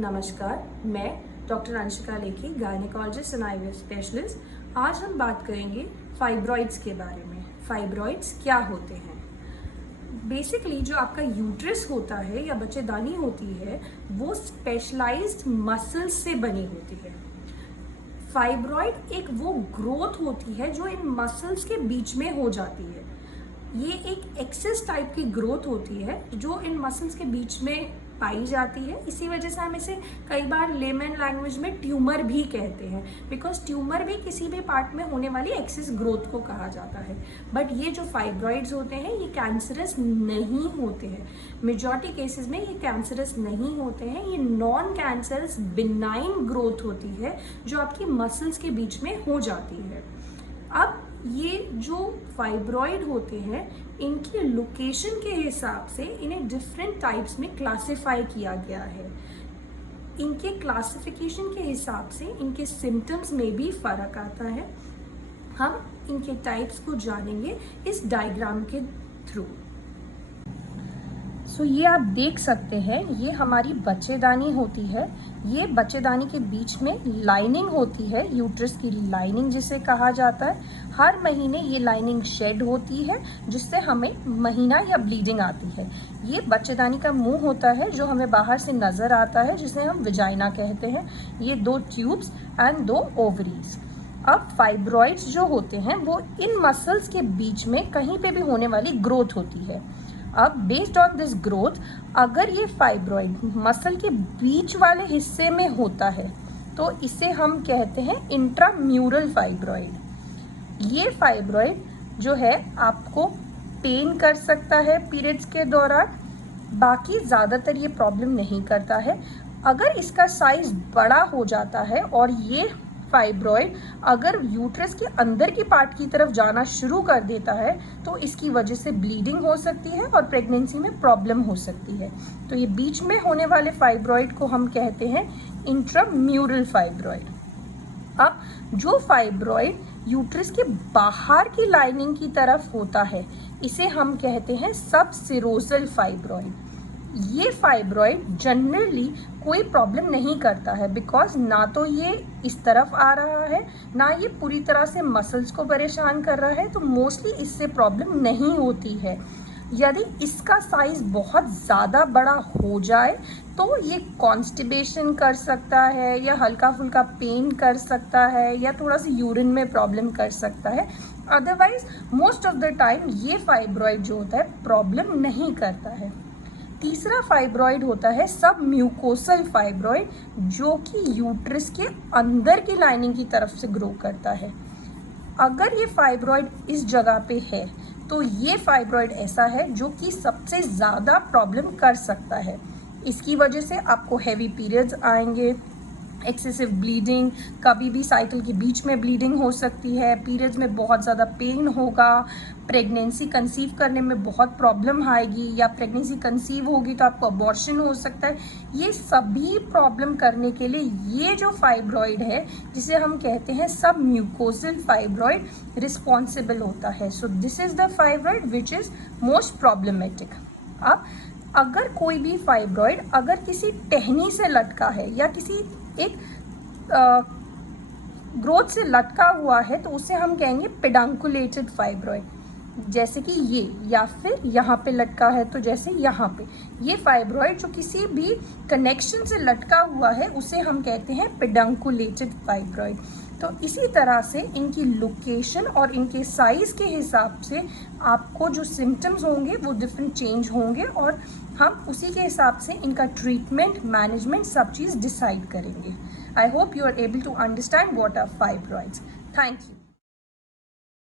नमस्कार, मैं doctor Anshika Lekhi, gynaecologist and IVF specialist. आज हम बात करेंगे फाइब्रॉइड्स के बारे में। फाइब्रॉइड्स क्या होते हैं? बेसिकली जो आपका यूट्रस होता है या बच्चेदानी होती है वो स्पेशलाइज्ड मसल्स से बनी होती है। फाइब्रॉइड एक वो ग्रोथ होती है जो इन मसल्स के बीच में हो जाती है। ये एक एक्सेस टाइप की ग्रोथ होती है जो इन मसल्स के बीच में पाई जाती है। इसी वजह से हम इसे कई बार लेमन लैंग्वेज में ट्यूमर भी कहते हैं, बिकॉज ट्यूमर भी किसी भी पार्ट में होने वाली एक्सेस ग्रोथ को कहा जाता है। बट ये जो फाइब्रॉइड्स होते हैं ये कैंसरस नहीं होते हैं। मेजॉरिटी केसेस में ये कैंसरस नहीं होते हैं। ये नॉन कैंसरस बिनाइन ग्रोथ होती है जो आपकी मसल्स के बीच में हो जाती है। अब ये जो फाइब्रॉइड होते हैं इनकी लोकेशन के हिसाब से इन्हें डिफरेंट टाइप्स में क्लासिफाई किया गया है। इनके क्लासिफिकेशन के हिसाब से इनके सिम्टम्स में भी फर्क आता है। हम इनके टाइप्स को जानेंगे इस डायग्राम के थ्रू। सो ये आप देख सकते हैं, ये हमारी बच्चेदानी होती है। ये बच्चेदानी के बीच में लाइनिंग होती है, यूट्रस की लाइनिंग जिसे कहा जाता है। हर महीने ये लाइनिंग शेड होती है जिससे हमें महीना या ब्लीडिंग आती है। ये बच्चेदानी का मुंह होता है जो हमें बाहर से नज़र आता है, जिसे हम विजाइना कहते हैं। ये 2 ट्यूब्स एंड 2 ओवरीज। अब फाइब्रॉइड्स जो होते हैं वो इन मसल्स के बीच में कहीं पे भी होने वाली ग्रोथ होती है। अब बेस्ड ऑन दिस ग्रोथ, अगर ये फाइब्रॉइड मसल के बीच वाले हिस्से में होता है तो इसे हम कहते हैं इंट्राम्यूरल फाइब्रॉइड। ये फाइब्रॉइड जो है आपको पेन कर सकता है पीरियड्स के दौरान, बाकी ज़्यादातर ये प्रॉब्लम नहीं करता है। अगर इसका साइज बड़ा हो जाता है और ये फाइब्रॉइड अगर यूट्रस के अंदर की पार्ट की तरफ जाना शुरू कर देता है तो इसकी वजह से ब्लीडिंग हो सकती है और प्रेगनेंसी में प्रॉब्लम हो सकती है। तो ये बीच में होने वाले फाइब्रॉइड को हम कहते हैं इंट्राम्यूरल फाइब्रॉइड। अब जो फाइब्रॉइड यूट्रस के बाहर की लाइनिंग की तरफ होता है इसे हम कहते हैं सबसिरोजल फाइब्रॉइड। ये फाइब्रॉइड जनरली कोई प्रॉब्लम नहीं करता है, बिकॉज ना तो ये इस तरफ आ रहा है ना ये पूरी तरह से मसल्स को परेशान कर रहा है, तो मोस्टली इससे प्रॉब्लम नहीं होती है। यदि इसका साइज बहुत ज़्यादा बड़ा हो जाए तो ये कॉन्स्टिपेशन कर सकता है या हल्का फुल्का पेन कर सकता है या थोड़ा सा यूरिन में प्रॉब्लम कर सकता है। Otherwise most of the time ये फाइब्रॉइड जो होता है प्रॉब्लम नहीं करता है। तीसरा फाइब्रॉइड होता है सब म्यूकोसल फाइब्रॉइड, जो कि यूट्रस के अंदर की लाइनिंग की तरफ से ग्रो करता है। अगर ये फाइब्रॉइड इस जगह पे है तो ये फाइब्रॉइड ऐसा है जो कि सबसे ज़्यादा प्रॉब्लम कर सकता है। इसकी वजह से आपको हैवी पीरियड्स आएंगे, एक्सेसिव ब्लीडिंग, कभी भी साइकिल के बीच में ब्लीडिंग हो सकती है, पीरियड्स में बहुत ज़्यादा पेन होगा, प्रेगनेंसी कंसीव करने में बहुत प्रॉब्लम आएगी, या प्रेगनेंसी कंसीव होगी तो आपको अबॉर्शन हो सकता है। ये सभी प्रॉब्लम करने के लिए ये जो फाइब्रॉइड है जिसे हम कहते हैं सब म्यूकोसल फाइब्रॉइड रिस्पॉन्सिबल होता है। So this is the fibroid which is most problematic. अब अगर कोई भी फाइब्रॉइड अगर किसी टहनी से लटका है या किसी एक ग्रोथ से लटका हुआ है तो उसे हम कहेंगे पेडंकुलेटेड फाइब्रॉइड, जैसे कि ये, या फिर यहाँ पे लटका है तो जैसे यहाँ पे ये फाइब्रॉइड जो किसी भी कनेक्शन से लटका हुआ है उसे हम कहते हैं पेडंकुलेटेड फाइब्रॉइड। तो इसी तरह से इनकी लोकेशन और इनके साइज के हिसाब से आपको जो सिम्टम्स होंगे वो डिफरेंट चेंज होंगे और हम उसी के हिसाब से इनका ट्रीटमेंट, मैनेजमेंट सब चीज़ डिसाइड करेंगे। I hope you are able to understand what are fibroids. Thank you.